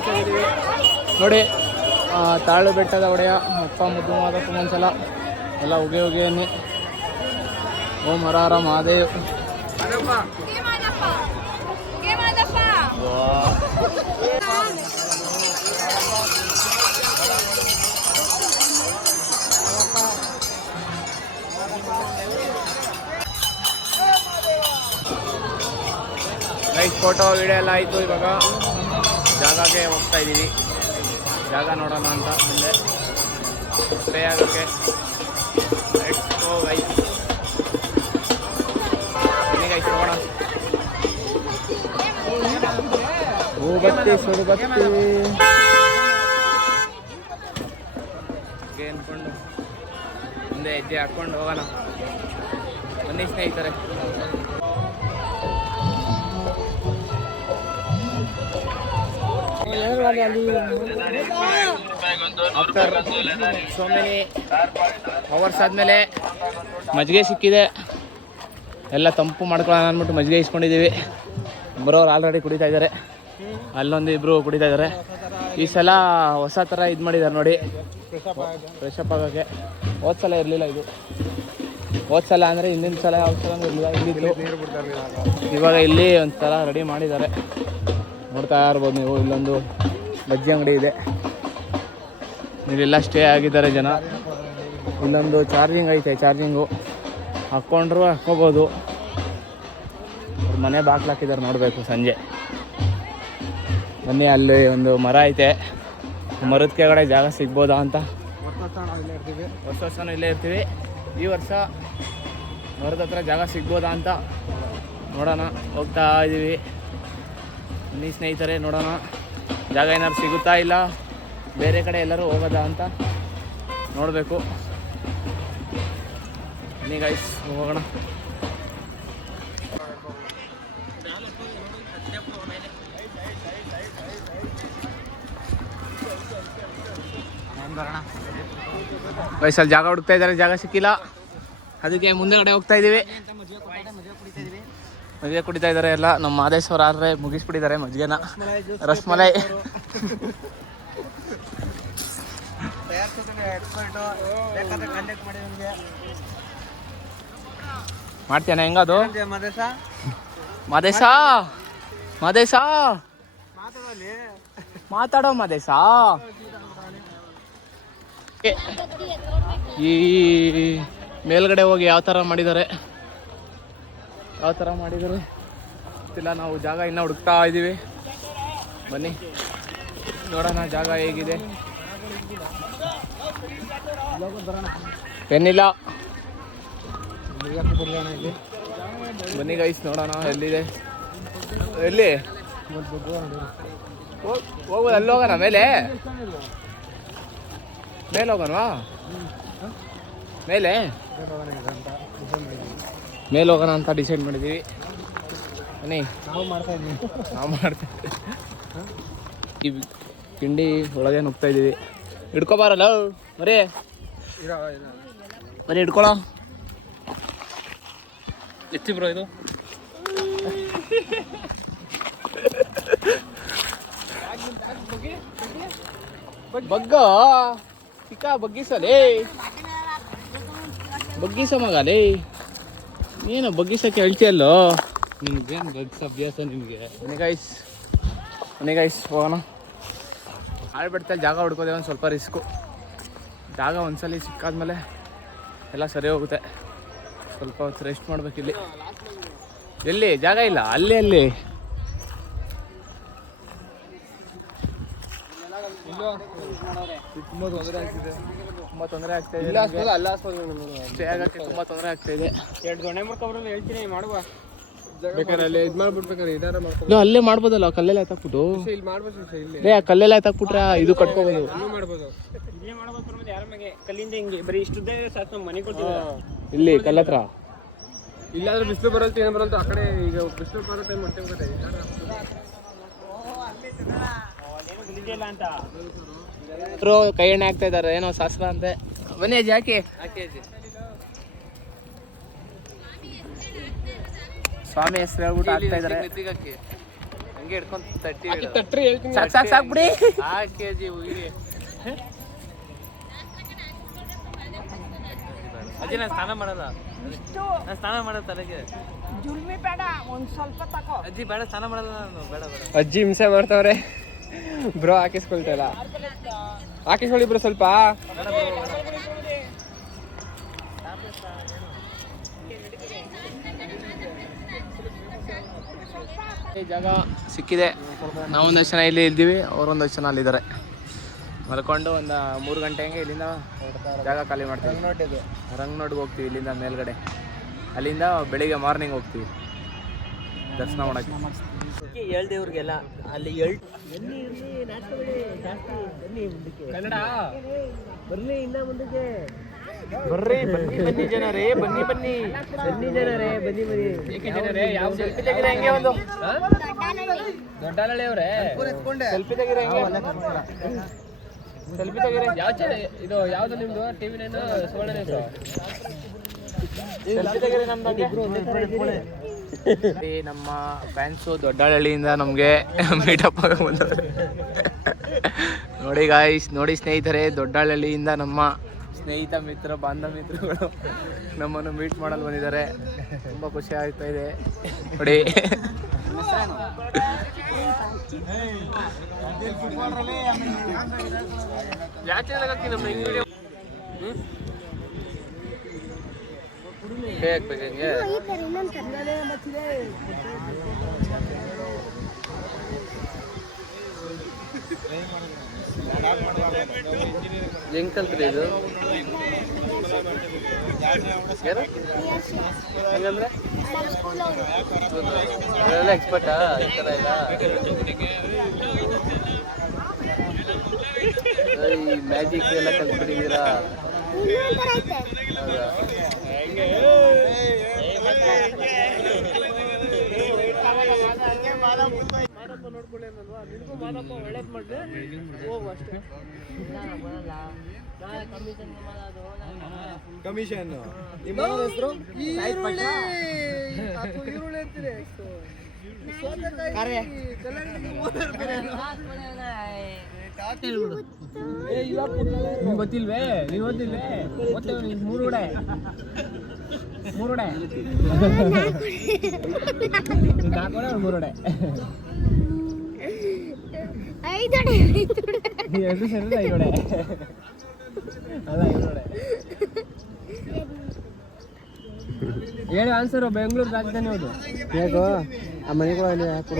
Reach ಆಗಿದ್ದೀವಿ ನೋಡಿ. ತಾಳು ಬೆಟ್ಟದ ಒಡೆಯ ಅಪ್ಪ ಮುದ್ದು ಮಾದಪ್ಪ ಒಂದ್ಸಲ ಎಲ್ಲ ಉಗೆ ಉಗೆ ಅನ್ನಿ. ಓಂ ಹರ ಹರ ಮಹಾದೇವ್. ನೈಸ್ ಫೋಟೋ ವಿಡಿಯೋ ಎಲ್ಲ ಆಯಿತು. ಇವಾಗ ಜಾಗಕ್ಕೆ ಹೋಗ್ತಾ ಇದ್ದೀವಿ. ಜಾಗ ನೋಡೋಣ ಅಂತ ಮುಂದೆ ಸ್ಟೇ ಆಗೋಕ್ಕೆ. Let's go guys. ಬನ್ನಿ ಗೈಸ್ ಹೋಗೋಣ. ಬತ್ತಿ ಸುಡು ಬತ್ತಿ ಅಂದ್ಕೊಂಡು ಮುಂದೆ ಹೆಜ್ಜೆ ಹಾಕ್ಕೊಂಡು ಹೋಗೋಣ. ಬನ್ನಿ ಸ್ನೇಹಿತರೆ. ಆಫ್ಟರ್ ಸೋ ಮೆನಿ ಅವರ್ಸ್ ಆದಮೇಲೆ ಮಜ್ಜಿಗೆ ಸಿಕ್ಕಿದೆ. ಎಲ್ಲ ತಂಪು ಮಾಡ್ಕೊಳ್ಳೋಣ ಅಂದ್ಬಿಟ್ಟು ಮಜ್ಜಿಗೆ ಇಸ್ಕೊಂಡಿದ್ದೀವಿ. ಬರೋರು ಆಲ್ರೆಡಿ ಕುಡಿತಾ ಇದ್ದಾರೆ. ಅಲ್ಲೊಂದು ಇಬ್ಬರು ಕುಡಿತಾ ಇದ್ದಾರೆ. ಈ ಸಲ ಹೊಸ ಥರ ಇದು ಮಾಡಿದ್ದಾರೆ ನೋಡಿ, ಫ್ರೆಶಪ್ ಆಗೋಕ್ಕೆ. ಹೋದ ಸಲ ಇರಲಿಲ್ಲ ಇದು. ಹೋದ ಸಲ ಅಂದರೆ ಹಿಂದಿನ ಸಲ ಯಾವ ಸಲ ಇರಲಿಲ್ಲ, ಇಲ್ಲಿದ್ದು. ಇವಾಗ ಇಲ್ಲಿ ಒಂಥರ ರೆಡಿ ಮಾಡಿದ್ದಾರೆ, ನೋಡ್ತಾ ಇರ್ಬೋದು ನೀವು. ಇಲ್ಲೊಂದು ಬಜ್ಜಿ ಅಂಗಡಿ ಇದೆ, ಇಲ್ಲೆಲ್ಲ ಸ್ಟೇ ಆಗಿದ್ದಾರೆ ಜನ. ಇಲ್ಲೊಂದು ಚಾರ್ಜಿಂಗ್ ಐತೆ, ಚಾರ್ಜಿಂಗು ಹಾಕ್ಕೊಂಡ್ರು ಹಾಕ್ಕೋಬೋದು. ಮನೆ ಬಾಗ್ಲು ಹಾಕಿದ್ದಾರೆ, ನೋಡಬೇಕು ಸಂಜೆ. ಬನ್ನಿ, ಅಲ್ಲಿ ಒಂದು ಮರ ಐತೆ, ಮರದ ಕೆಳಗಡೆ ಜಾಗ ಸಿಗ್ಬೋದಾ ಅಂತ. ವರ್ಷ ವರ್ಷನೂ ಇಲ್ಲೇ ಇರ್ತೀವಿ. ಈ ವರ್ಷ ಮರದ ಹತ್ರ ಜಾಗ ಸಿಗ್ಬೋದಾ ಅಂತ ನೋಡೋಣ. ಹೋಗ್ತಾ ಇದ್ದೀವಿ. ಬನ್ನಿ ಸ್ನೇಹಿತರೆ, ನೋಡೋಣ ಜಾಗ ಏನಾದ್ರು ಸಿಗುತ್ತಾ ಇಲ್ಲ ಬೇರೆ ಕಡೆ ಎಲ್ಲರೂ ಹೋಗೋದಾ ಅಂತ ನೋಡಬೇಕು. ಬನ್ನಿ ಗೈಸ್ ಹೋಗೋಣ. ವಯಸ್ಸಲ್ಲಿ ಜಾಗ ಹುಡುಕ್ತಾ ಇದ್ದಾರೆ, ಜಾಗ ಸಿಕ್ಕಿಲ್ಲ. ಅದಕ್ಕೆ ಮುಂದೆ ಕಡೆ ಹೋಗ್ತಾ ಇದ್ದೀವಿ. ಮಜ್ಜಿಗೆ ಕುಡಿತಾ ಇದ್ದಾರೆ ಎಲ್ಲ. ನಮ್ಮ ಮಾದೇಶ್ವರ ಆದ್ರೆ ಮುಗಿಸ್ಬಿಟ್ಟಿದ್ದಾರೆ ಮಜ್ಜಿಗೆನ. ರಸ್ಮಲೈ ಮಾಡ್ತೇನೆ. ಹೆಂಗದು ಮಾದೇಶ? ಮಾದೇಶ ಮಾತಾಡೋ ಮಾದೇಶ. ಈ ಮೇಲ್ಗಡೆ ಹೋಗಿ ಯಾವ ಥರ ಮಾಡಿದ್ದಾರೆ ಗೊತ್ತಿಲ್ಲ. ನಾವು ಜಾಗ ಇನ್ನೂ ಹುಡುಕ್ತಾ ಇದ್ದೀವಿ. ಬನ್ನಿ ನೋಡೋಣ ಜಾಗ ಹೇಗಿದೆ. ಪೆನ್ನಿಲ್ಲ. ಬನ್ನಿ ಗೈಸ್ ನೋಡೋಣ ಎಲ್ಲಿದೆ. ಎಲ್ಲಿ ಹೋಗೋದು? ಅಲ್ಲಿ ಹೋಗೋಣ, ಮೇಲೆ ಹೋಗೋಣವಾ? ಮೇಲೆ ಹೋಗೋಣ ಅಂತ ಡಿಸೈಡ್ ಮಾಡಿದ್ದೀವಿ. ಬನ್ನಿ, ನಾವು ಮಾಡ್ತಾ ಈ ಕಿಂಡಿ ಒಳಗೆ ನುಗ್ತಾ ಇದ್ದೀವಿ. ಹಿಡ್ಕೊಬಾರಲ್ಲ ಬರೀ ಹಿಡ್ಕೊಳ. ಎತ್ತಿ ಬ್ರೋ ಇದು. ಬಗ್ಗ ಚಿಕ್ಕ ಬಗ್ಗಿಸಲೇ, ಬಗ್ಗಿಸ ಮಗಲೇ. ಏನು ಬಗ್ಗಿಸಕ್ಕೆ ಹೇಳ್ತೀಯಲ್ಲೋ? ನಿಮ್ಗೇನು ಬಗ್ಗಿಸ ಅಭ್ಯಾಸ ನಿಮಗೆ? ಮನೆ ಗೈಸ್ ಹೋಗೋಣ. ಆಳ್ಬಿಡ್ತಲ್ಲಿ ಜಾಗ ಹುಡ್ಕೋದೆ ಒಂದು ಸ್ವಲ್ಪ ರಿಸ್ಕು. ಜಾಗ ಒಂದ್ಸಲ ಸಿಕ್ಕಾದ್ಮೇಲೆ ಎಲ್ಲ ಸರಿ ಹೋಗುತ್ತೆ. ಸ್ವಲ್ಪ ಹೊತ್ತು ರೆಸ್ಟ್ ಮಾಡ್ಬೇಕಿಲ್ಲಿ. ಎಲ್ಲಿ ಜಾಗ ಇಲ್ಲ? ಅಲ್ಲಿ ತುಂಬ ತೊಂದರೆ ಆಗ್ತಾ ಇದೆ. ಸ್ಟೇ ಆಗಕ್ಕೆ ತುಂಬ ತೊಂದರೆ ಆಗ್ತಾ ಇದೆ. 2 ಗಂಟೆ ಮಾಡ್ಕೊಬ್ರಲ್ಲ ಹೇಳ್ತೀನಿ ಮಾಡುವ. ಬೇಕಾದ್ರೆ ಅಲ್ಲಿ ಇದು ಮಾಡ್ಬಿಡ್ಬೇಕಾದ್ರೆ ಇದಾರ ಮಾಡ್ಕೊಂಡು ಅಲ್ಲೇ ಮಾಡ್ಬೋದಲ್ಲ. ಕಲ್ಲೆಲ್ಲ ಎತ್ತಾಕ್ಬಿಟ್ಟು ಇಲ್ಲಿ ಮಾಡ್ಬೋದು. ಆ ಕಲ್ಲೆಲ್ಲ ಎತ್ತಾಕ್ಬಿಟ್ರೆ ಇದು ಕಟ್ಕೋಬೋದು. ಇಲ್ಲೇ ಮಾಡ್ಬೋದು. ಯಾರ ಮಗೆ ಕಲ್ಲಿಂದ ಹಿಂಗೆ ಬರೀ ಇಷ್ಟುದ್ದೇ ಸಾಕು. ಮನೆ ಕೊಡ್ತಿದ್ದಾರೆ ಇಲ್ಲಿ ಕಲ್ಲ ಹತ್ರ. ಇಲ್ಲಾಂದ್ರೆ ಬಿಸಿಲು ಬರುತ್ತೆ, ಏನು ಬರುತ್ತೆ ಆ ಕಡೆ. ಈಗ ಬಿಸಿಲು ಬರುತ್ತೆ ಮಾಡ್ತೇವೆ ಅಂತ ಕೈ ಎಣ್ಣೆ ಹಾಕ್ತಾ ಇದ್ದಾರೆ, ಏನೋ ಶಾಸ್ತ್ರ ಅಂತೆ. ಬನ್ನಿ ಅಜ್ಜಿ ಹಾಕಿ. ಸ್ವಾಮಿ ಹೆಸರು ಹೇಳ್ಬಿಟ್ಟು ಹಾಕ್ತಾ ಇದ್ದಾರೆ. ಹಂಗೆ ಹಿಡ್ಕೊಂಡು ತಟ್ಟಿ ತಟ್ರಿ ಹೇಳ್ತೀನಿ. ಸಾಕು ಬಿಡಿ. 6 kg ಹೋಗಿ ಅಜ್ಜಿ ನಾನು ಸ್ನಾನ ಮಾಡಲ್ಲ. ನಾನು ಸ್ನಾನ ಮಾಡೋದು ತಲೆಗೆ. ಜುಲ್ಮಿ ಬೇಡ, ಒಂದ್ ಸ್ವಲ್ಪ ತಗೋ. ಅಜ್ಜಿ ಬೇಡ ಸ್ನಾನ ಮಾಡಲ್ಲ ನಾನು. ಬೇಡ ಬೇಡ. ಅಜ್ಜಿ ಹಿಂಸೆ ಮಾಡ್ತಾವ್ರೆ. ಬ್ರೋ ಹಾಕಿಸ್ಕೊಳ್ತಲ್ಲ. ಹಾಕಿಸ್ಕೊಳ್ಳಿ ಬ್ರೋ ಸ್ವಲ್ಪ. ಜಾಗ ಸಿಕ್ಕಿದೆ. ನಾವೊಂದಷ್ಟು ಜನ ಇಲ್ಲಿ ಇದ್ದೀವಿ, ಅವರೊಂದಷ್ಟು ಜನ ಅಲ್ಲಿದ್ದಾರೆ. ಮಲ್ಕೊಂಡು ಒಂದು 3 ಗಂಟೆ ಹಂಗೆ ಇಲ್ಲಿಂದ ಜಾಗ ಖಾಲಿ ಮಾಡ್ತೀವಿ. ರಂಗನೋಡ್ಗೆ ಹೋಗ್ತೀವಿ ಇಲ್ಲಿಂದ ಮೇಲ್ಗಡೆ. ಅಲ್ಲಿಂದ ಬೆಳಿಗ್ಗೆ ಮಾರ್ನಿಂಗ್ ಹೋಗ್ತೀವಿ ದರ್ಶನ ಮಾಡೋಕ್ಕೆ. ಹೇಳ್ದೇವ್ರಿಗೆಲ್ಲ ಅಲ್ಲಿ ಕನ್ನಡ ಬರ್ಲಿ ಇನ್ನ ಮುಂದಕ್ಕೆ. ಬರ್ರಿ ಬನ್ನಿ ಜನರೇ, ಬನ್ನಿ ಜನರೇ ಬನ್ನಿ ಏಕೆ ಜನರೇ? ಯಾವ ಸೆಲ್ಫಿ ತೆಗಿರ ಹೆಂಗೆ ಒಂದು ದೊಡ್ಡಾಳಳ್ಳಿ ಅವ್ರೆ ಸೆಲ್ಫಿ ತೆಗಿರ ಹೆಂಗೆ? ಸೆಲ್ಫಿ ತೆಗಿರ ಯಾವ ಇದು ಯಾವ್ದು ನಿಮ್ದು? TV 9 ಸುವರ್ಣ ನ್ಯೂಸ್. ಸೆಲ್ಫಿ ತೆಗಿರ ನಮ್ದು. ನಮ್ಮ ಫ್ಯಾನ್ಸು ದೊಡ್ಡಹಳ್ಳಿಯಿಂದ ನಮಗೆ ಮೀಟಪ್ ಆಗ ಬಂದವ್ರೆ. ನೋಡಿ ಗಾಯ್ಸ್, ನೋಡಿ ಸ್ನೇಹಿತರೆ, ದೊಡ್ಡಹಳ್ಳಿಯಿಂದ ನಮ್ಮ ಸ್ನೇಹಿತ ಮಿತ್ರ ಬಾಂಧವ ಮಿತ್ರಗಳು ನಮ್ಮನ್ನು ಮೀಟ್ ಮಾಡಲು ಬಂದಿದ್ದಾರೆ. ತುಂಬ ಖುಷಿ ಆಗ್ತಾ ಇದೆ ನೋಡಿ. ಹೆಂಗ್ ಕಲ್ತ್ರಿ ಇದು? ಹಂಗಂದ್ರೆ ಇದೆಲ್ಲ ಎಕ್ಸ್ಪರ್ಟಾ ಈ ಥರ ಇಲ್ಲ? ಈ ಮ್ಯಾಜಿಕ್ ಎಲ್ಲ ಕಲ್ತ್ಬಿಟ್ಟಿದ್ದೀರಾ? ಹೌದಾ? ಕಮಿಷನ್ ಗೊತ್ತಿಲ್ವೇ? ನೀವು ಓದಿಲ್ವೇ? ಓದ್ತೇವೆ 3 ಉಡೆ 4 ಉಡೆ 3 ಉಡೆ 2 ಸೇರಿದ್ರೆ 5 ಉಡೆ ಅಲ್ಲ 5 ಉಡೆ. ಹೇಳಿ ಆನ್ಸರು. ಬೆಂಗಳೂರು ರಾಜಧಾನಿ ಹೌದು. ಹೇಗೋ ಆ ಮನೆ ಕೂಡ ಯಾಕೆ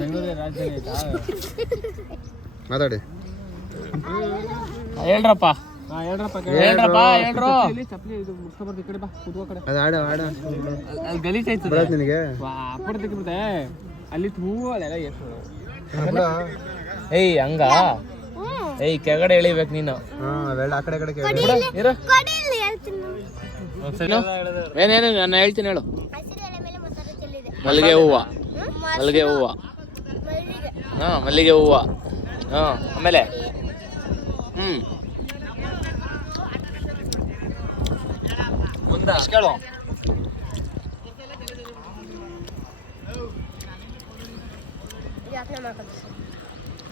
ಬೆಂಗಳೂರು ರಾಜಧಾನಿ ಆಯ್ತಾ? ಮಾತಾಡಿ ಹೇಳ್ರಪ್ಪ. ಚಪ್ಪಲಿ ಇದು ಮುಸ್ಕೊಬರ್ದು. ಈ ಕಡೆ ಬಾ, ಕೂತ್ಕೋ ಕಡೆ. ಅದು ಆಡ ಅಲ್ಲಿ ಗಲೀಜ್ ಆಯ್ತು ನಿನಗೆ. ತೆಗಿಬಿಡ್ತೆ ಅಲ್ಲಿ ಹೂವು ಅಲ್ಲೆಲ್ಲ ಎಷ್ಟು. ಏಯ್ ಹಂಗ ಏಯ್ ಕೆಳಗಡೆ ಎಳಿಬೇಕು ನೀನು. ಆ ಕಡೆ ಏನೇನು ನಾನು ಹೇಳ್ತೀನಿ ಹೇಳು. ಮಲ್ಲಿಗೆ ಹೂವು ಹಾಂ, ಮಲ್ಲಿಗೆ ಹೂವು ಹಾಂ. ಆಮೇಲೆ ಮುಂದೆ ಕೇಳು.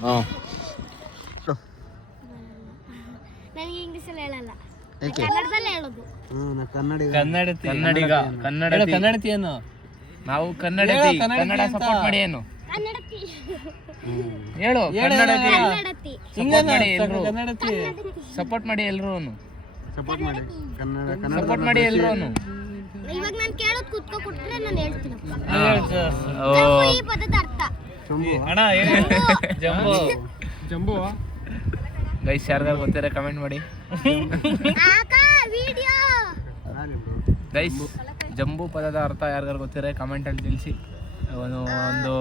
ಹಾಂ, ನನಗೆ ಇಂಗ್ಲಿಷ್ ಅಲ್ಲಿ ಹೇಳಲ್ಲ, ಕನ್ನಡದಲ್ಲಿ ಹೇಳೋದು. ಕನ್ನಡತಿ ಏನು? ನಾವು ಕನ್ನಡತಿ. ಕನ್ನಡ ಸಪೋರ್ಟ್ ಮಾಡಿ ಏನು ಹೇಳು. ಕನ್ನಡತಿ ಸಪೋರ್ಟ್ ಮಾಡಿ ಎಲ್ರು. ಸಪೋರ್ಟ್ ಮಾಡಿ ಸಪೋರ್ಟ್ ಮಾಡಿ ಎಲ್ರು. ಇವಾಗ ನಾನು ಕೇಳೋದು ಕುತ್ಕೋ ಕೊಟ್ರೆ ನಾನು ಹೇಳ್ತೀನಿ. ಈ ಪದದ ಅರ್ಥ ಜಂಬು ಗೈಸ್, ಯಾರಿಗಾರು ಗೊತ್ತಿರ ಕಮೆಂಟ್ ಮಾಡಿ ಗೈಸ್. ಜಂಬೂ ಪದದ ಅರ್ಥ ಯಾರಿಗಾರು ಗೊತ್ತಿರ ಕಮೆಂಟ್ ಅಲ್ಲಿ ತಿಳಿಸಿ. ಒಂದು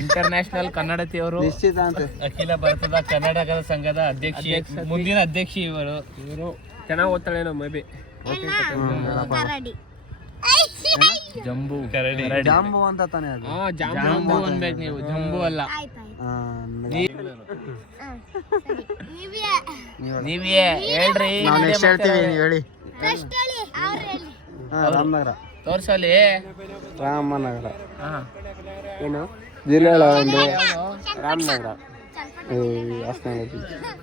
ಇಂಟರ್ನ್ಯಾಷನಲ್ ಕನ್ನಡತಿಯವರು, ಅಖಿಲ ಭಾರತದ ಕನ್ನಡಗಳ ಸಂಘದ ಅಧ್ಯಕ್ಷ, ಮುಂದಿನ ಅಧ್ಯಕ್ಷ ಇವರು ಚೆನ್ನಾಗಿ ಓದ್ತಾಳೆ ನೋ ಮೇ ಬಿ. ಜಂಬೂ ಜಾಂಬು ಅಂತ ತಾನೇ ಅದು. ಜಾಂಬೂ ಅನ್ಬೇಕು ನೀವು, ಜಂಬೂ ಅಲ್ಲ. ನೀವೇ ಹೇಳ್ರಿ. ನಾವು ನೆಕ್ಸ್ಟ್ ಹೇಳ್ತೀವಿ, ನೀವು ಹೇಳಿ. ಫಸ್ಟ್ ಹೇಳಿ, ಅವ್ರು ಹೇಳಿ. ರಾಮನಗರ. ತೋರ್ಸಲ್ಲಿ. ರಾಮನಗರ ಹಾಂ ಏನು ಜಿಲ್ಲೆ ರಾಮನಗರ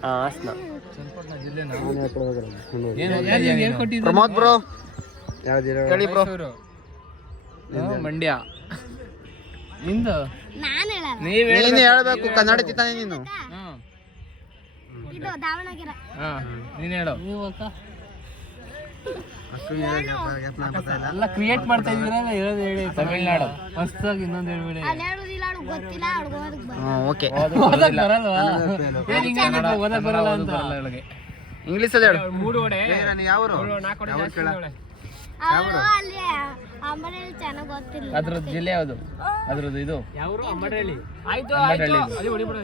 ಹಾಸನ ಪ್ರಮೋದ್ ಬ್ರೋ ಹೇಳಿ ಬ್ರೋ. ಮಂಡ್ಯ. ನಿಂದು ನಾನು ಹೇಳಲ್ಲ. ನೀನು ಹೇಳ್ಬೇಕು ಕನ್ನಡ ತಾನೆ ನೀನು. ಹಾಂ ಇದು ದಾವಣಗೆರೆ. ಹಾಂ ನೀನು ಹೇಳು. ಎಲ್ಲ ಕ್ರಿಯೇಟ್ ಮಾಡ್ತಾ ಇದೀರಲ್ಲ, ಹೇಳೋದು ಹೇಳಿ. ತಮಿಳ್ನಾಡು. ಹೊಸ್ದಾಗಿ ಇನ್ನೊಂದು ಹೇಳ್ಬಿಡಿ. ಅಲ್ಲಿ ಹೇಳುದಿಲ್ಲ, ಅವ್ಳಿಗೆ ಗೊತ್ತಿಲ್ಲ, ಅವ್ಳಿಗೆ ಓದಕ್ ಬರಲ್ಲ. ಓಕೆ ಓದಕ್ ಬರಲ್ವಾ? ಏನ್ ಹಿಂಗೆ ಹೇಳ್ಬೇಕು, ಓದಕ್ ಬರಲ್ಲ ಅಂತ. ಇಂಗ್ಲೀಷಲ್ಲಿ ಹೇಳು. ಅವರು ಅಲ್ಲಿ ಅಂಬನೇಲಿ ಚೆನ್ನಾಗಿ ಗೊತ್ತಿಲ್ಲ. ಅದ್ರದ್ದು ಜಿಲ್ಲೆ ಯಾವುದು? ಅದ್ರದ್ದು ಇದು ಯಾವ್ರು? ಅಮ್ಮಡಳ್ಳಿ. ಆಯ್ತು ಅಮ್ಮಡಳ್ಳಿ. ಅಲ್ಲಿ ಹೊಡಿಬಿಡು.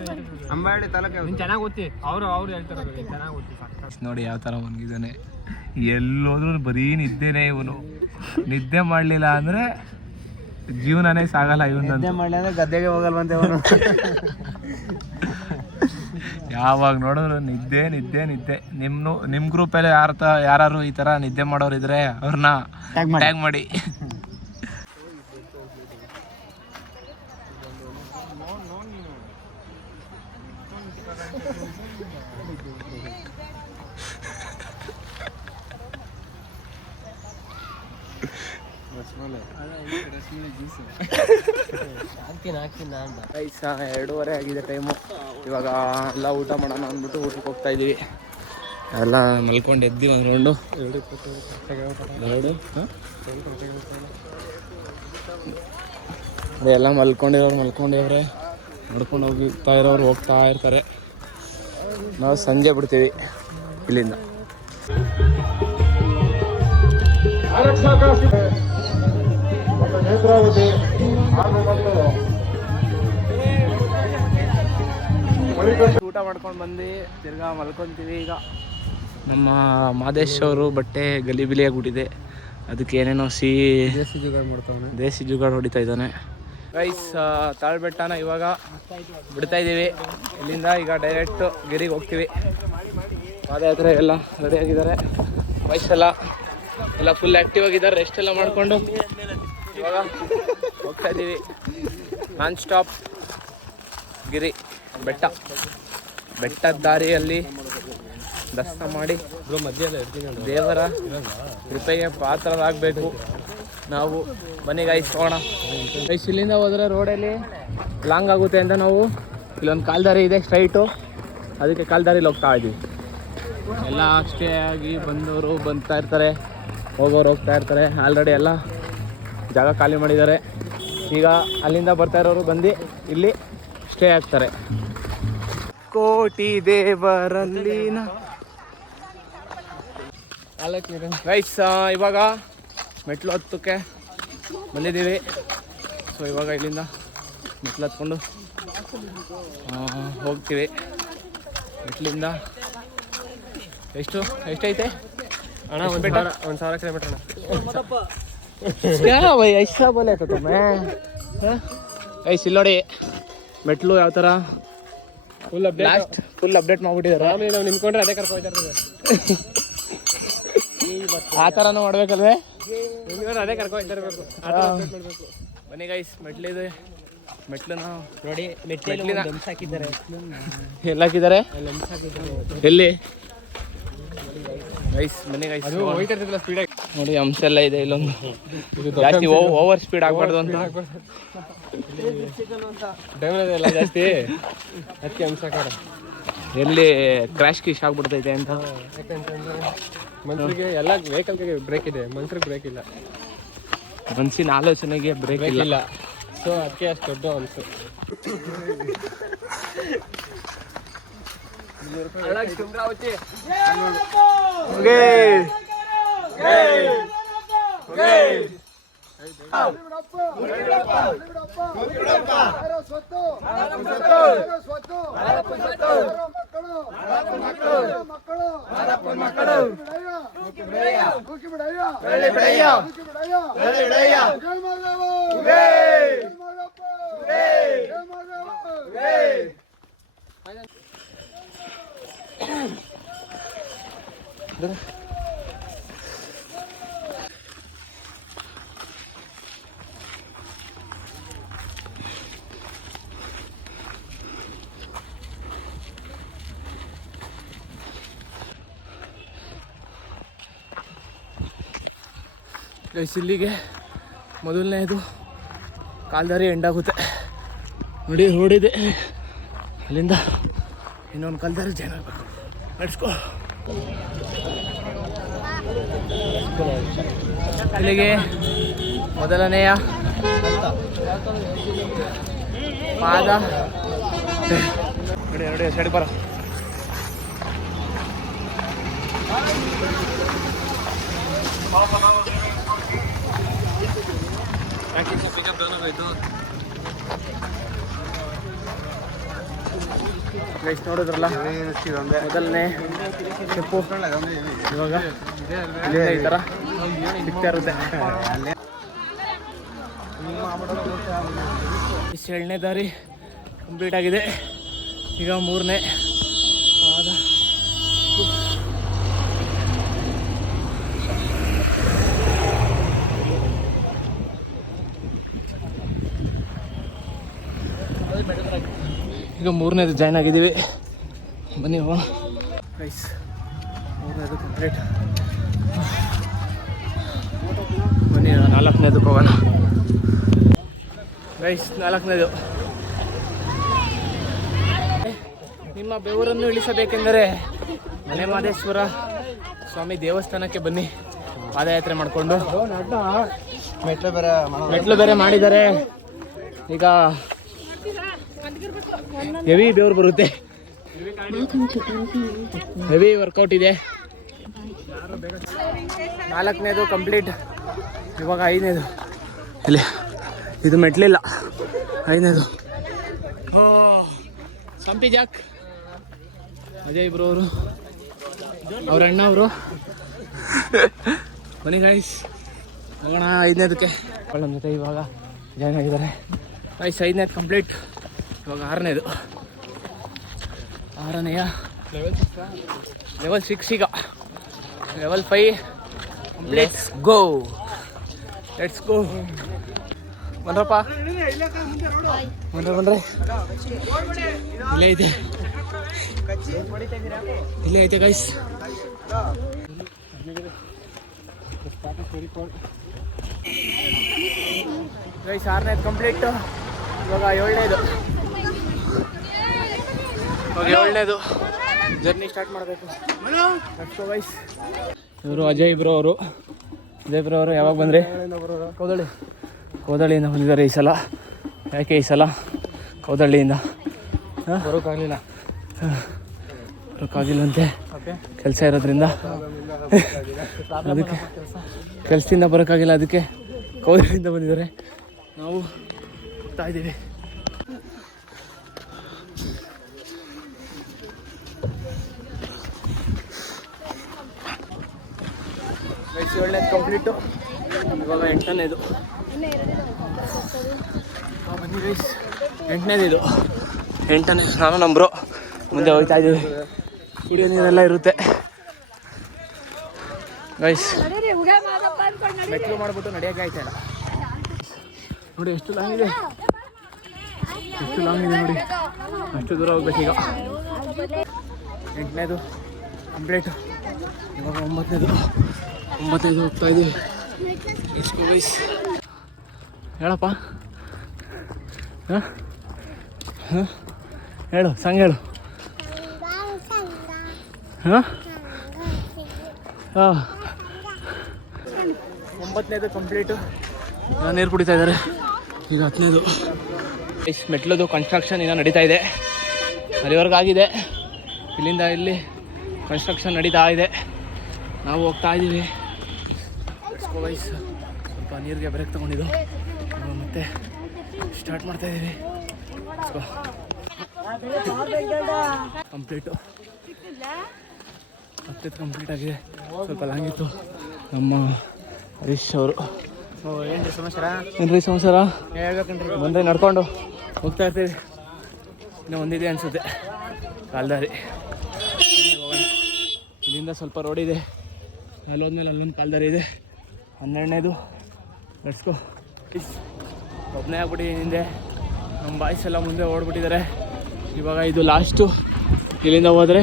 ಅಂಬಾಡಿ ತಾಲೂಕು ನೀನ್ ಚೆನ್ನಾಗಿ ಓದ್ತಿ. ಅವ್ರು ಹೇಳ್ತಾರೆ ಚೆನ್ನಾಗಿ ಓದ್ತಿ. ಸಾಕು. ನೋಡಿ ಯಾವ ಥರ ಮನ್ಗಿದ್ದಾನೆ. ಎಲ್ಲೋದ್ರೂ ಬರೀ ನಿದ್ದೆನೇ ಇವನು. ನಿದ್ದೆ ಮಾಡಲಿಲ್ಲ ಅಂದರೆ ಜೀವನನೇ ಸಾಗಲ್ಲ ಇವನಂತ. ಮಾಡಲಿ ಅಂದ್ರೆ ಗದ್ದೆಗೆ ಹೋಗಲ್ವಂತೆ ಅವನು. ಯಾವಾಗ ನೋಡಿದ್ರು ನಿದ್ದೆ ನಿದ್ದೆ ನಿದ್ದೆ. ನಿಮ್ಮ ಗ್ರೂಪಲ್ಲಿ ಯಾರು ಈ ಥರ ನಿದ್ದೆ ಮಾಡೋರು ಇದ್ರೆ ಅವ್ರನ್ನ ಟ್ಯಾಗ್ ಮಾಡಿ. ಪೈಸ 2:30 ಆಗಿದೆ ಟೈಮು. ಇವಾಗ ಎಲ್ಲ ಊಟ ಮಾಡೋಣ ಅಂದ್ಬಿಟ್ಟು ಊಟಕ್ಕೆ ಹೋಗ್ತಾ ಇದ್ದೀವಿ. ಎಲ್ಲ ಮಲ್ಕೊಂಡು ಎದ್ದಿ ಒಂದು ರೌಂಡು. ಎಲ್ಲ ಮಲ್ಕೊಂಡಿರೋರು ನಡ್ಕೊಂಡು ಹೋಗ್ತಾ ಇರೋರು ಹೋಗ್ತಾ ಇರ್ತಾರೆ. ನಾವು ಸಂಜೆ ಬಿಡ್ತೀವಿ ಇಲ್ಲಿಂದ. ಊಟ ಮಾಡ್ಕೊಂಡು ಬಂದು ತಿರ್ಗಾ ಮಲ್ಕೊತೀವಿ. ಈಗ ನಮ್ಮ ಮಾದೇಶ್ ಅವರು ಬಟ್ಟೆ ಗಲಿಬಿಲಿಯಾಗ್ಬಿಟ್ಟಿದೆ. ಅದಕ್ಕೆ ಏನೇನೋ ದೇಸಿ ಜುಗಾಡ್ ಹೊಡಿತಾ ಇದ್ದಾನೆ. ರೈಸ್ ತಾಳ್ಬೆಟ್ಟನ ಇವಾಗ ಬಿಡ್ತಾ ಇದ್ದೀವಿ. ಇಲ್ಲಿಂದ ಈಗ ಡೈರೆಕ್ಟು ಗಿರಿಗೆ ಹೋಗ್ತೀವಿ. ಪಾದಯಾತ್ರೆ ಎಲ್ಲ ರೆಡಿಯಾಗಿದ್ದಾರೆ. ಎಲ್ಲ ಫುಲ್ ಆ್ಯಕ್ಟಿವ್ ಆಗಿದ್ದಾರೆ. ರೆಸ್ಟ್ ಎಲ್ಲ ಮಾಡಿಕೊಂಡು ಇವಾಗ ಹೋಗ್ತಾ ಇದ್ದೀವಿ. ನಾನ್ ಸ್ಟಾಪ್ ಗಿರಿ ಬೆಟ್ಟದ ದಾರಿಯಲ್ಲಿ ದರ್ಶನ ಮಾಡಿ ದೇವರ ಕೃಪೆಗೆ ಪಾತ್ರರಾಗಬೇಕು ನಾವು. ಬನ್ನಿ ಗಾಯ್ಸ್ ಹೋಗೋಣ. ಗೈಸ್ ಇಲ್ಲಿಂದ ಹೋದರೆ ರೋಡಲ್ಲಿ ಲಾಂಗ್ ಆಗುತ್ತೆ ಅಂತ ನಾವು ಇಲ್ಲೊಂದು ಕಾಲ್ದಾರಿ ಇದೆ ಸ್ಟ್ರೈಟು, ಅದಕ್ಕೆ ಕಾಲ್ದಾರಿಲಿ ಹೋಗ್ತಾ ಇದ್ದೀವಿ. ಎಲ್ಲ ಸ್ಟೇ ಆಗಿ ಬಂದವರು ಬರ್ತಾ ಇರ್ತಾರೆ, ಹೋಗೋರು ಹೋಗ್ತಾ ಇರ್ತಾರೆ. ಆಲ್ರೆಡಿ ಎಲ್ಲ ಜಾಗ ಖಾಲಿ ಮಾಡಿದ್ದಾರೆ. ಈಗ ಅಲ್ಲಿಂದ ಬರ್ತಾ ಇರೋರು ಬಂದು ಇಲ್ಲಿ ಸ್ಟೇ ಆಗ್ತಾರೆ. ಕೋಟಿ ದೇವರಲ್ಲಿನ ಗೈಸ್ ಇವಾಗ ಮೆಟ್ಲು ಹತ್ತಕ್ಕೆ ಬಂದಿದ್ದೀವಿ. ಸೊ ಇವಾಗ ಇಲ್ಲಿಂದ ಮೆಟ್ಲು ಹತ್ಕೊಂಡು ಹೋಗ್ತೀವಿ. ಮೆಟ್ಲಿಂದ ಎಷ್ಟೈತೆ ಅಣ್ಣ? 1,000 ಕಿಲೋಮೀಟರ್ ಅಣ್ಣ. ಐಸಾ ಬೋಲೆ ಗೈಸ್ ಇಲ್ಲಿ ನೋಡಿ ಮೆಟ್ಲು ಯಾವ ಥರ ಫುಲ್ ಅಪ್ಡೇಟ್ ಮಾಡ್ಬಿಟ್ಟಿದ್ದಾರೆ. ನಾವು ನಿಮ್ಕೊಂಡ್ರೆ ಅದೇ ಕರ್ಕೊಂಡ್ರೆ ಆ ಥರನೂ ಮಾಡ್ಬೇಕಲ್ವೇ? ಅದೇ ಕರ್ಕೊಂಡ್ಬರ್ಬೇಕು. ಬನ್ನಿ ಗೈಸ್ ಮೆಟ್ಲಿದೆ. ಮೆಟ್ಲನ್ನ ನೋಡಿ, ಮೆಟ್ಲಿನ ಹಾಕಿದ್ದಾರೆ. ಎಲ್ಲ ಹಾಕಿದ್ದಾರೆ. ಎಲ್ಲಿ ಗೈಸ್? ಬನ್ನಿ ಗೈಸ್ ಸ್ಪೀಡಾಗಿ ನೋಡಿ, ಅಂಶ ಎಲ್ಲ ಇದೆ ಇಲ್ಲೊಂದು. ಜಾಸ್ತಿ ಓವರ್ ಸ್ಪೀಡ್ ಆಗಬಾರ್ದು ಅಂತ ಎಲ್ಲ ಜಾಸ್ತಿ ಅದಕ್ಕೆ ಅಂಶ ಹಾಕಾರ. ಎಲ್ಲಿ ಕ್ರ್ಯಾಶ್ ಕಿಶ್ ಆಗ್ಬಿಡ್ತೈತೆ ಅಂತ. ಯಾಕಂತಂದ್ರೆ ಮನುಷ್ಯರಿಗೆ ಎಲ್ಲ ವೆಹಿಕಲ್ಗೆ ಬ್ರೇಕ್ ಇದೆ, ಮನುಷ್ಯರಿಗೆ ಬ್ರೇಕ್ ಇಲ್ಲ. ಮನ್ಸಿನ ಆಲೋಚನೆಗೆ ಬ್ರೇಕ್ ಇಲ್ಲ. ಸೊ ಅದಕ್ಕೆ ಅಷ್ಟು ದೊಡ್ಡ ಅಂಶ. ಗೈಸ್ ಇಲ್ಲಿಗೆ ಮೊದಲನೇದು ಕಾಲ್ದಾರಿ ಎಂಡಾಗುತ್ತೆ ನೋಡಿ. ರೋಡಿದೆ, ಅಲ್ಲಿಂದ ಇನ್ನೊಂದು ಕಾಲ್ದಾರಿ ಜಾಯ್ನ್ ಆಗಬೇಕು. ನಡ್ಸ್ಕೋ. ಇಲ್ಲಿಗೆ ಮೊದಲನೆಯ ಪಾದ ನೋಡಿ ನೋಡಿ ಸೈಡ್ ಬರ. ಗೈಸ್ ನೋಡಿದ್ರಲ್ಲ ಮೊದಲನೇ ಸ್ಟೆಪ್ಪು. ಇವಾಗ ಇಲ್ಲಿಂದ ಈ ಥರ ಸಿಗ್ತಾ ಇರುತ್ತೆ. ಇಷ್ಟು 2ನೇ ದಾರಿ ಕಂಪ್ಲೀಟ್ ಆಗಿದೆ. ಈಗ 3ನೇ ಪಾದ. ಈಗ 3ನೇದು ಜಾಯ್ನ್ ಆಗಿದ್ದೀವಿ. ಬನ್ನಿ ಹೋಗೋಣ ಗೈಸ್. 3ನೇದು ಕಂಪ್ಲೀಟ್. ಬನ್ನಿ 4ನೇದಕ್ಕೆ ಹೋಗೋಣ ಗೈಸ್. 4ನೇದು ನಿಮ್ಮ ಬೆವರನ್ನು ಇಳಿಸಬೇಕೆಂದರೆ ಮನೆ ಮಹದೇಶ್ವರ ಸ್ವಾಮಿ ದೇವಸ್ಥಾನಕ್ಕೆ ಬನ್ನಿ. ಪಾದಯಾತ್ರೆ ಮಾಡಿಕೊಂಡು ಮೆಟ್ಲು ಬೇರೆ ಮಾಡಿದ್ದಾರೆ. ಈಗ ಹೆವಿ ಬೆವರು ಬರುತ್ತೆ, ಹೆವಿ ವರ್ಕೌಟ್ ಇದೆ. 4ನೇದು ಕಂಪ್ಲೀಟ್. ಇವಾಗ 5ನೇದು. ಇಲ್ಲಿ ಇದು ಮೆಟ್ಲಿಲ್ಲ. 5ನೇದು. ಓ ಸಂಪಿ ಜಾಕ್ ಅಜಯ್ ಬ್ರೋ ಅವರು, ಅವ್ರ ಅಣ್ಣ ಅವರು. ಬನ್ನಿ ಗೈಸ್ ಹೋಗೋಣ 5ನೇದಕ್ಕೆ. ನಮ್ಮ ಜೊತೆ ಇವಾಗ ಜಾಯ್ನ್ ಆಗಿದ್ದಾರೆ ಗೈಸ್. 5ನೇದು ಕಂಪ್ಲೀಟ್. ಇವಾಗ 6ನೇದು. 6ನೇಯ ಲೆವೆಲ್ 6. ಈಗ ಲೆವೆಲ್ 5. Let's go. ಬನ್ರಪ್ಪ, ಬನ್ರಿ. ಇಲ್ಲೇ ಐತೆ ಗೈಸ್. ಗೈಸ್ 6ನೇದು ಕಂಪ್ಲೀಟ್. ಇವಾಗ 7ನೇದು. ಜರ್ನಿ ಸ್ಟಾರ್ಟ್ ಮಾಡಬೇಕು. ಗೈಸ್ ಇವರು ಅಜಯ್ ಬ್ರೋ ಅವರು. ಯಾವಾಗ ಬಂದರೆ? ಕೌದಳ್ಳಿಯಿಂದ ಬಂದಿದ್ದಾರೆ ಈ ಸಲ. ಯಾಕೆ ಈ ಸಲ ಕೌದಳ್ಳಿಯಿಂದ ಬರೋಕ್ಕಾಗಿಲ್ಲಂತೆ, ಕೆಲಸ ಇರೋದ್ರಿಂದ. ಅದಕ್ಕೆ ಕೆಲಸದಿಂದ ಬರೋಕ್ಕಾಗಿಲ್ಲ, ಅದಕ್ಕೆ ಕೌದಳ್ಳಿಯಿಂದ ಬಂದಿದ್ದಾರೆ. ನಾವು ಹೋಗ್ತಾ ಇದ್ದೀವಿ. ಗೈಸ್ 7ನೇದು ಕಂಪ್ಲೀಟು. ಇವಾಗ 8ನೇದು. ಬನ್ನಿ ಗೈಸ್ 8ನೇದು. 8ನೇ ನಾನು ನಮ್ಮ ಬ್ರೋ ಮುಂದೆ ಹೋಗ್ತಾ ಇದ್ದೀವಿ. ಕುಡಿಯೋ ನೀರೆಲ್ಲ ಇರುತ್ತೆ ಗೈಸ್. ಮೆಟ್ಲು ಮಾಡಿಬಿಟ್ಟು ನಡೆಯೋಕ್ಕೆ ಆಯ್ತಾಯಿಲ್ಲ ನೋಡಿ. ಎಷ್ಟು ಲಾಂಗ್ ಇದೆ ನೋಡಿ. ಅಷ್ಟು ದೂರ ಹೋಗ್ಬೇಕೀಗ. 8ನೇದು ಕಂಪ್ಲೀಟ್. ಇವಾಗ 9ನೇದು ಹೋಗ್ತಾ ಇದ್ದೀವಿ. ಎಷ್ಟು ಗೈಸ್ ಹೇಳಪ್ಪ. ಹಾಂ ಹೇಳು, ಸಂಗ್ ಹೇಳು. ಹಾಂ 9ನೇದು ಕಂಪ್ಲೀಟು. ನೀರು ಕುಡಿತಾ ಇದ್ದಾರೆ. ಈಗ 10ನೇದು. ಮೆಟ್ಲದು ಕನ್ಸ್ಟ್ರಕ್ಷನ್ ಇನ್ನೂ ನಡೀತಾ ಇದೆ. ಅಲ್ಲಿವರೆಗೂ ಆಗಿದೆ. ಇಲ್ಲಿಂದ ಇಲ್ಲಿ ಕನ್ಸ್ಟ್ರಕ್ಷನ್ ನಡೀತಾ ಇದೆ. ನಾವು ಹೋಗ್ತಾ ಇದ್ದೀವಿ. ವಯಸ್ಸು ಸ್ವಲ್ಪ ನೀರಿಗೆ ಬ್ರೇಕ್ ತೊಗೊಂಡಿದ್ದು. ಮತ್ತೆ ಸ್ಟಾರ್ಟ್ ಮಾಡ್ತಾ ಇದ್ದೀವಿ. ಕಂಪ್ಲೀಟು 10 ಕಂಪ್ಲೀಟ್ ಆಗಿದೆ. ಸ್ವಲ್ಪ ಲಾಂಗ್ ಇತ್ತು. ನಮ್ಮ ಹರೀಶ್ ಅವರು. ಏನ್ರಿ ಸಮಾಚಾರ? ಹೇಳ್ಬೇಕಂದ್ರೆ ಬಂದರೆ ನಡ್ಕೊಂಡು ಹೋಗ್ತಾ ಇರ್ತೀವಿ. ಇನ್ನೂ ಒಂದಿದೆ ಅನಿಸುತ್ತೆ ಕಾಲ್ದಾರಿ. ಇಲ್ಲಿಂದ ಸ್ವಲ್ಪ ರೋಡ್ ಇದೆ. ಅಲ್ಲೋದ್ಮೇಲೆ ಅಲ್ಲೊಂದು ಕಾಲ್ದಾರಿ ಇದೆ. 12ನೇದು. ನಡ್ಸ್ಕೊ. ಒಬ್ಬನೇ ಆಗ್ಬಿಟ್ಟಿದ್ದೀನಿ ಹಿಂದೆ. ನಮ್ಮ ಬಾಯ್ಸ್ ಎಲ್ಲ ಮುಂದೆ ಓಡ್ಬಿಟ್ಟಿದ್ದಾರೆ. ಇವಾಗ ಇದು ಲಾಸ್ಟು. ಇಲ್ಲಿಂದ ಹೋದರೆ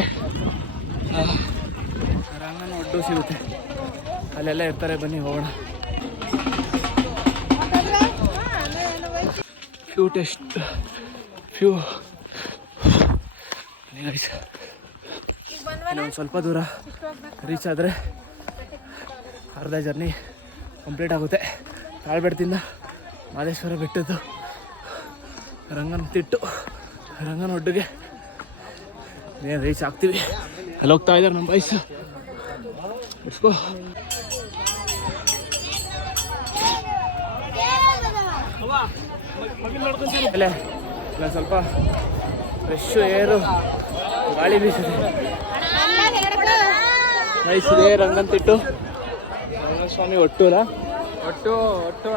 ರಂಗನ ಒಡ್ಡು ಸಿಗುತ್ತೆ. ಅಲ್ಲೆಲ್ಲ ಇರ್ತಾರೆ. ಬನ್ನಿ ಹೋಗೋಣ. ಫ್ಯೂ ಟೆಸ್ಟ್ ಫ್ಯೂ ಇನ್ನೊಂದು ಸ್ವಲ್ಪ ದೂರ ರೀಚ್ ಆದರೆ ಅರ್ಧ ಜರ್ನಿ ಕಂಪ್ಲೀಟ್ ಆಗುತ್ತೆ. ತಾಳ್ಬೆಟ್ಟದಿಂದ ಮಾದೇಶ್ವರ ಬೆಟ್ಟದ್ದು ರಂಗನ ತಿಟ್ಟು ರಂಗನ ಒಡ್ಡಿಗೆ ಏನು ರೀಚ್ ಆಗ್ತೀವಿ. ಅಲ್ಲಿ ಹೋಗ್ತಾ ಇದ್ದಾರೆ ನಮ್ಮ ಬೈಸ್. ಬಿಡ್ಸ್ಕೋ. ಅಲ್ಲೇ ಇಲ್ಲ ಸ್ವಲ್ಪ ಫ್ರೆಶ್ ಏರು ಗಾಳಿ ಬೀಸಿದೆ. ಬೈಸಿದೆ ರಂಗನ ತಿಟ್ಟು ರಂಗಸ್ವಾಮಿ ಒಟ್ಟು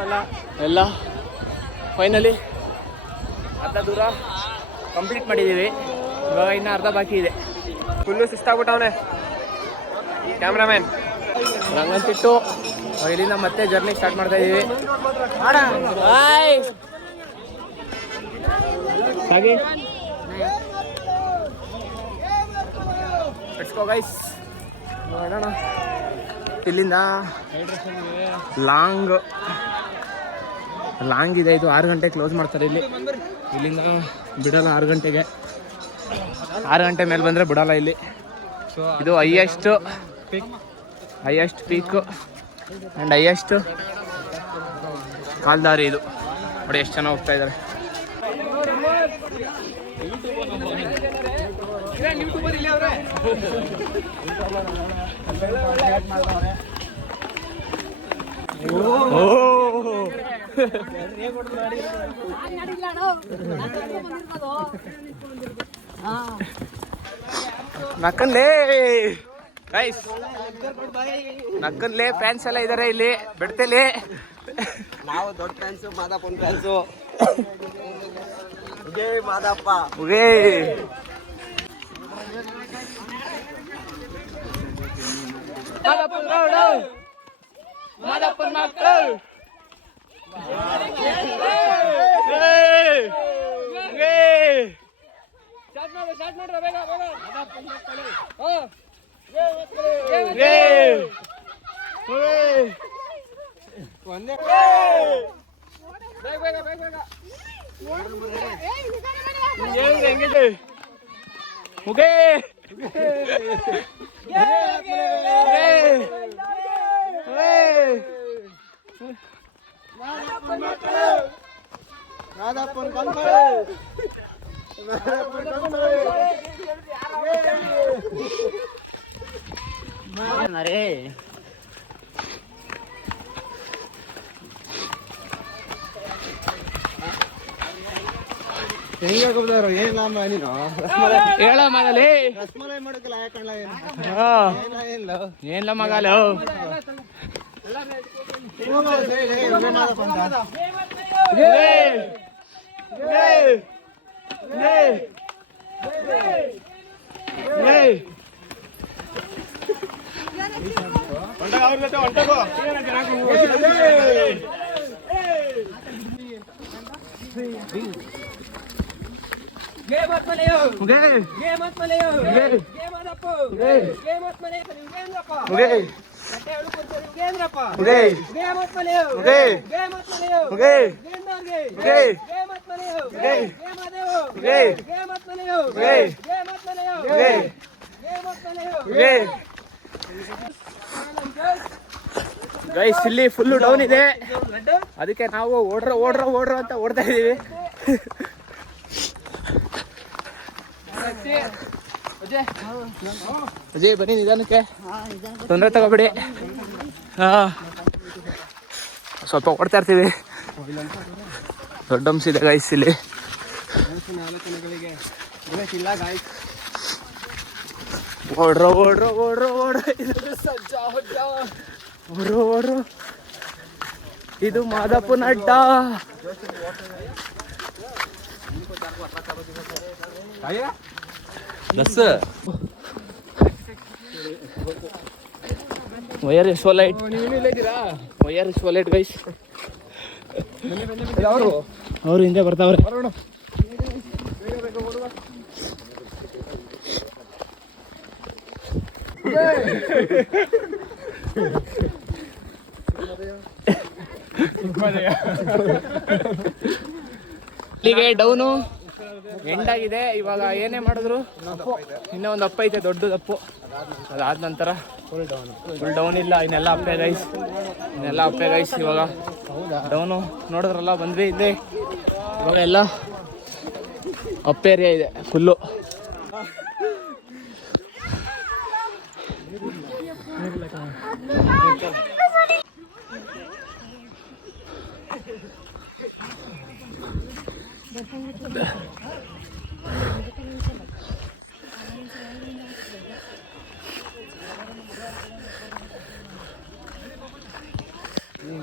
ಅಲ್ಲ ಎಲ್ಲ ಫೈನಲಿ ಅರ್ಧ ದೂರ ಕಂಪ್ಲೀಟ್ ಮಾಡಿದ್ದೀವಿ. ಇವಾಗ ಇನ್ನೂ ಅರ್ಧ ಬಾಕಿ ಇದೆ. Full ಸುಸ್ತಾಗ್ಬಿಟ್ಟವನೆ cameraman. ರಂಗನ ತಿಟ್ಟು ಇಲ್ಲಿಂದ ಮತ್ತೆ ಜರ್ನಿ ಸ್ಟಾರ್ಟ್ ಮಾಡ್ತಾ ಇದ್ದೀವಿ. ಹಾಗೆ ಲೆಟ್ಸ್ ಗೋ ಗೈಸ್. ನೋಡೋಣ ಇಲ್ಲಿಂದ ಲಾಂಗ್ ಇದೆ. ಇದು 6 ಗಂಟೆ ಕ್ಲೋಸ್ ಮಾಡ್ತಾರೆ ಇಲ್ಲಿಂದ ಬಿಡಲ್ಲ. 6 ಗಂಟೆಗೆ 6 ಗಂಟೆ ಮೇಲೆ ಬಂದರೆ ಬಿಡಲ್ಲ ಇಲ್ಲಿ. ಇದು ಹೈಯೆಸ್ಟ್ ಪೀಕು ಆ್ಯಂಡ್ ಹೈಯೆಸ್ಟ್ ಕಾಲ್ದಾರಿ. ಇದು ನೋಡಿ ಎಷ್ಟು ಚೆನ್ನಾಗಿ ಹೋಗ್ತಾ ಇದ್ದಾರೆ. ನಕ್ಕನ್ಲೇ ಗೈಸ್, ನಕ್ಕನ್ಲೇ ಫ್ಯಾನ್ಸ್ ಎಲ್ಲ ಇದ್ದಾರೆ ಇಲ್ಲಿ ಬೆಡ್ತಲ್ಲಿ. ನಾವು ದೊಡ್ಡ ಫ್ಯಾನ್ಸು, ಮಾದಪ್ಪನ ಫ್ಯಾನ್ಸು. ಮಾದಪ್ಪ ಮಾದಪ್ಪನ ಮಕ್ಕಳು ಏನಿಲ್ಲ ನೀನು ಹೇಳ ಮಗಲೇ. ರಸಮಲೈ ಮಾಡೋಕಲ್ಲ ಯಾಕಣ್ಣ ಏನಿಲ್ಲ ಮಗಲು. ಗೈಸ್ ಇಲ್ಲಿ ಫುಲ್ಲು ಡೌನ್ ಇದೆ, ಅದಕ್ಕೆ ನಾವು ಓಡ್ರ ಅಂತ ಓಡ್ತಾ ಇದೀವಿ. ಅಜಯ್ ಬನ್ನಿ ನಿಧಾನಕ್ಕೆ, ತೊಂದರೆ ತಗೋಬೇಡಿ. ಸ್ವಲ್ಪ ಓಡ್ತಾ ಇರ್ತೀವಿ. ದೊಡ್ಡ ಅಂಶ ಇದೆ ಗೈಸ್ ಇಲ್ಲಿ. ಓಡ್ರ ಇದು ಮಾದಪ್ಪನ ಅಡ್ಡ. Wire is light, wire is light guys. ಅವರು ಹಿಂದೆ ಬರ್ತಾವ್ರೆ. ಇಲ್ಲಿಗೆ ಡೌನು ಎಂಡಾಗಿದೆ. ಇವಾಗ ಏನೇ ಮಾಡಿದ್ರು ಇನ್ನೂ ಒಂದು ಅಪ್ಪ ಐತೆ, ದೊಡ್ಡ ಅಪ್ಪು. ಅದಾದ ನಂತರ ಫುಲ್ ಡೌನ್ ಇಲ್ಲ, ಇನ್ನೆಲ್ಲ ಅಪ್ಪೆ ಗೈಸ್. ಇವಾಗ ಡೌನು ನೋಡಿದ್ರಲ್ಲ, ಬಂದ್ವಿ ಇದೆ. ಇವಾಗ ಎಲ್ಲ ಅಪ್ ಏರಿಯಾ ಇದೆ ಫುಲ್ಲು.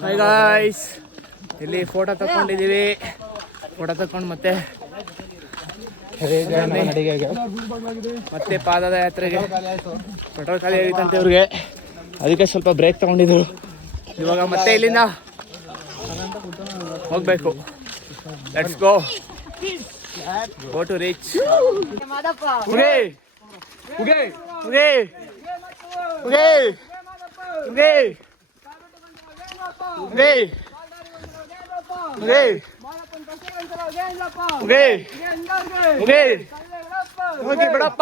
ಹಾಯ್ ಗಾಯ್ಸ್, ಇಲ್ಲಿ ಫೋಟೋ ತಗೊಂಡಿದ್ದೀವಿ. ಫೋಟೋ ತಗೊಂಡು ಮತ್ತೆ ಪಾದದ ಯಾತ್ರೆಗೆ ಪೆಟ್ರೋಲ್ ಖಾಲಿ ಆಗಿತ್ತಂತೆ ಇವ್ರಿಗೆ, ಅದಕ್ಕೆ ಸ್ವಲ್ಪ ಬ್ರೇಕ್ ತಗೊಂಡಿದ್ರು. ಇವಾಗ ಮತ್ತೆ ಇಲ್ಲಿಂದ ಹೋಗ್ಬೇಕು. Let's go to reach. ಹೋಗಿ ಬಿಡಪ್ಪ.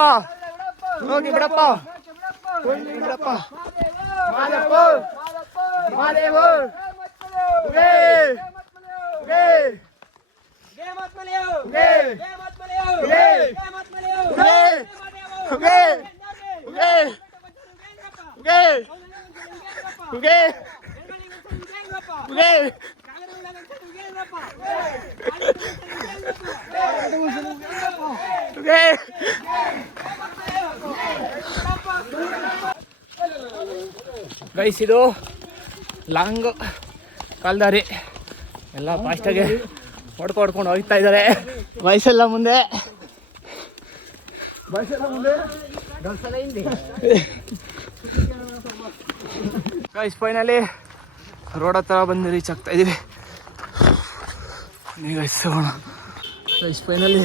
ಗೈಸ್, ಇದು ಲಾಂಗ್ ಕಾಲ್ದಾರಿ. ಎಲ್ಲ ಫಾಸ್ಟಾಗೆ ಹೊಡ್ಕೊಂಡು ಹೋಗ್ತಾ ಇದ್ದಾರೆ. ವಯಸ್ಸೆಲ್ಲ ಮುಂದೆ ಗೈಸ್. ಫೈನಲಿ ರೋಡ್ ಹತ್ರ ಬಂದು ರೀಚ್ ಆಗ್ತಾ ಇದೀವಿ. ಗೈಸ್ ಫೈನಲಿ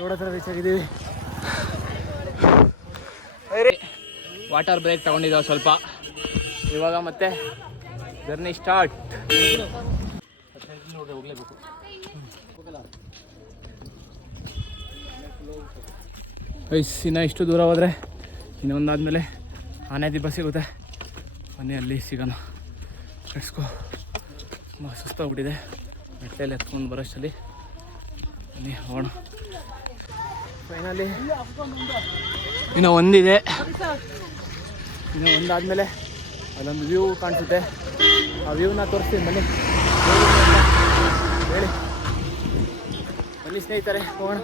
ರೋಡ್ ಹತ್ರ ರೀಚ್ ಆಗಿದ್ದೀವಿ. ವಾಟರ್ ಬ್ರೇಕ್ ತಗೊಂಡಿದ್ದಾವೆ ಸ್ವಲ್ಪ. ಇವಾಗ ಮತ್ತೆ ಜರ್ನಿ ಸ್ಟಾರ್ಟ್. ಗೈಸ್, ಇನ್ನು ಇಷ್ಟು ದೂರ ಹೋದರೆ ಇನ್ನೊಂದಾದ್ಮೇಲೆ ಆನೆದಿಬ್ಬ ಸಿಗುತ್ತೆ. ಬನ್ನಿ ಅಲ್ಲಿ ಸಿಗೋಣ. Let's go. ತುಂಬ ಸುಸ್ತಾಗ್ಬಿಟ್ಟಿದೆ ಮೆಟ್ಲೆಲ್ಲಿ ಎತ್ಕೊಂಡು ಬರೋಷ್ಟಲ್ಲಿ. ಬನ್ನಿ ಹೋಗೋಣ. ಫೈನಲಿ ಇನ್ನೂ ಒಂದಿದೆ. ಇನ್ನೂ ಒಂದಾದಮೇಲೆ ಅಲ್ಲೊಂದು ವ್ಯೂ ಕಾಣಿಸುತ್ತೆ. ಆ ವ್ಯೂನ ತೋರಿಸ್ತೀನಿ ಬನ್ನಿ. ಹೇಳಿ ಬನ್ನಿ ಸ್ನೇಹಿತರೆ, ಹೋಗೋಣ.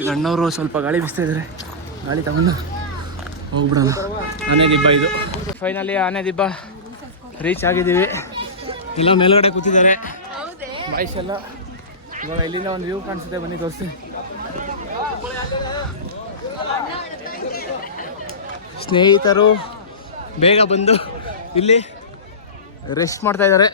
ಈಗ ಅಣ್ಣವರು ಸ್ವಲ್ಪ ಗಾಳಿ ಬಿಸ್ತಾ ಇದ್ದಾರೆ. ಗಾಳಿ ತಗೊಂಡು ಹೋಗ್ಬಿಡೋಣ. ಆನೆದಿಬ್ಬ ಇದು. ಫೈನಲಿ ಆನೆದಿಬ್ಬ ರೀಚ್ ಆಗಿದ್ದೀವಿ. ಇಲ್ಲ ಮೇಲ್ಗಡೆ ಕೂತಿದ್ದಾರೆ ಬಾಯ್ಸ್ ಎಲ್ಲ. ಇವಾಗ ಇಲ್ಲಿಂದ ಒಂದು ವ್ಯೂ ಕಾಣಿಸುತ್ತೆ, ಬನ್ನಿ ತೋರಿಸ್ತೀನಿ. ಸ್ನೇಹಿತರು ಬೇಗ ಬಂದು ಇಲ್ಲಿ ರೆಸ್ಟ್ ಮಾಡ್ತಾ ಇದ್ದಾರೆ.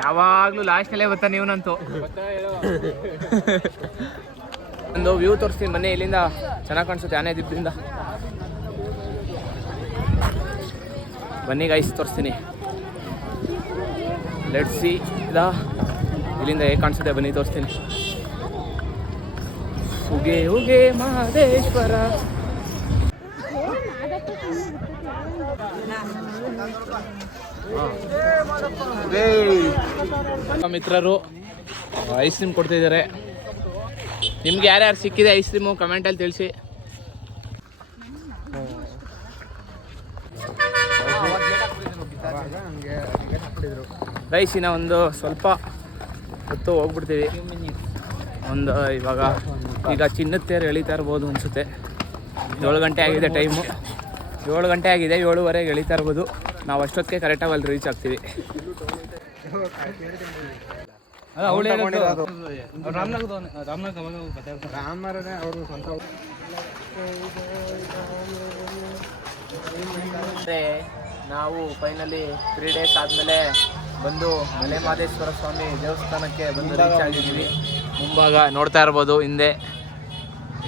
ಯಾವಾಗಲೂ ಲಾಸ್ಟ್ನಲ್ಲೇ ಬರ್ತಾ ನೀವನಂತೂ. ಒಂದು ವ್ಯೂ ತೋರಿಸ್ತೀನಿ ಬನ್ನಿ. ಇಲ್ಲಿಂದ ಚೆನ್ನಾಗಿ ಕಾಣಿಸುತ್ತೆ ಆನೆದಿಬ್ಬದಿಂದ. ಬನ್ನಿ ಗೈಸ್, ತೋರಿಸ್ತೀನಿ. ಲೆಟ್ಸ್ ಸಿ ಇಲ್ಲಿಂದ ಹೇಗೆ ಕಾಣಿಸುತ್ತೆ ಬನ್ನಿ ತೋರಿಸ್ತೀನಿ. ಉಗೆ ಉಗೆ ಮಹದೇಶ್ವರ. ಮಿತ್ರರು ಐಸ್ ಕ್ರೀಮ್ ಕೊಡ್ತಿದ್ದಾರೆ. ನಿಮ್ಗೆ ಯಾರ್ಯಾರು ಸಿಕ್ಕಿದೆ ಐಸ್ ಕ್ರೀಮು ಕಮೆಂಟಲ್ಲಿ ತಿಳಿಸಿ. ರೈಸಿನ ಒಂದು ಸ್ವಲ್ಪ ಹೊತ್ತು ಹೋಗ್ಬಿಡ್ತೀವಿ. ಒಂದು ಈಗ ಚಿನ್ನದ ತೇರು ಎಳಿತಾ ಇರ್ಬೋದು ಅನಿಸುತ್ತೆ. 7 ಗಂಟೆ ಆಗಿದೆ ಟೈಮು. 7 ಗಂಟೆ ಆಗಿದೆ, 7:15 ಎಳಿತಾ ಇರ್ಬೋದು. ನಾವು ಅಷ್ಟೊತ್ತಿಗೆ ಕರೆಕ್ಟಾಗಿ ಅಲ್ಲಿ ರೀಚ್ ಆಗ್ತೀವಿ. ನಾವು ಫೈನಲಿ 3 ಡೇಸ್ ಆದಮೇಲೆ ಬಂದು ಮಲೆ ಮಹದೇಶ್ವರ ಸ್ವಾಮಿ ದೇವಸ್ಥಾನಕ್ಕೆ ಬಂದು ರೀಚ್ ಆಗಿದ್ದೀವಿ. ಮುಂಭಾಗ ನೋಡ್ತಾ ಇರ್ಬೋದು ಹಿಂದೆ.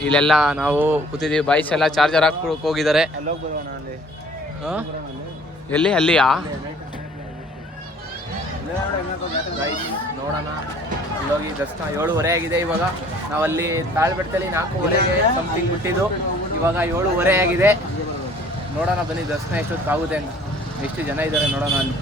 ಇಲ್ಲೆಲ್ಲ ನಾವು ಕೂತಿದ್ದೀವಿ. ಬಾಯ್ಸ್ ಎಲ್ಲ ಚಾರ್ಜರ್ ಹಾಕ್ಬಿಡಕ್ಕೆ ಹೋಗಿದ್ದಾರೆ. ಎಲ್ಲಿ ಅಲ್ಲಿಯಾ ನೋಡೋಣ. ಅಲ್ಲೋಗಿ ದರ್ಶನ 7:30 ಆಗಿದೆ ಇವಾಗ. ನಾವಲ್ಲಿ ತಾಳ್ಬೆಟ್ಟದಲ್ಲಿ 4:30ಗೆ ಸಮಥಿಂಗ್ ಬಿಟ್ಟಿದ್ದು, ಇವಾಗ 7:30 ಆಗಿದೆ. ನೋಡೋಣ ಬನ್ನಿ ದರ್ಶನ ಎಷ್ಟೊತ್ತಾಗುತ್ತೆ ಅಂತ. ಎಷ್ಟು ಜನ ಇದ್ದಾರೆ ನೋಡೋಣ ಅಲ್ಲಿ.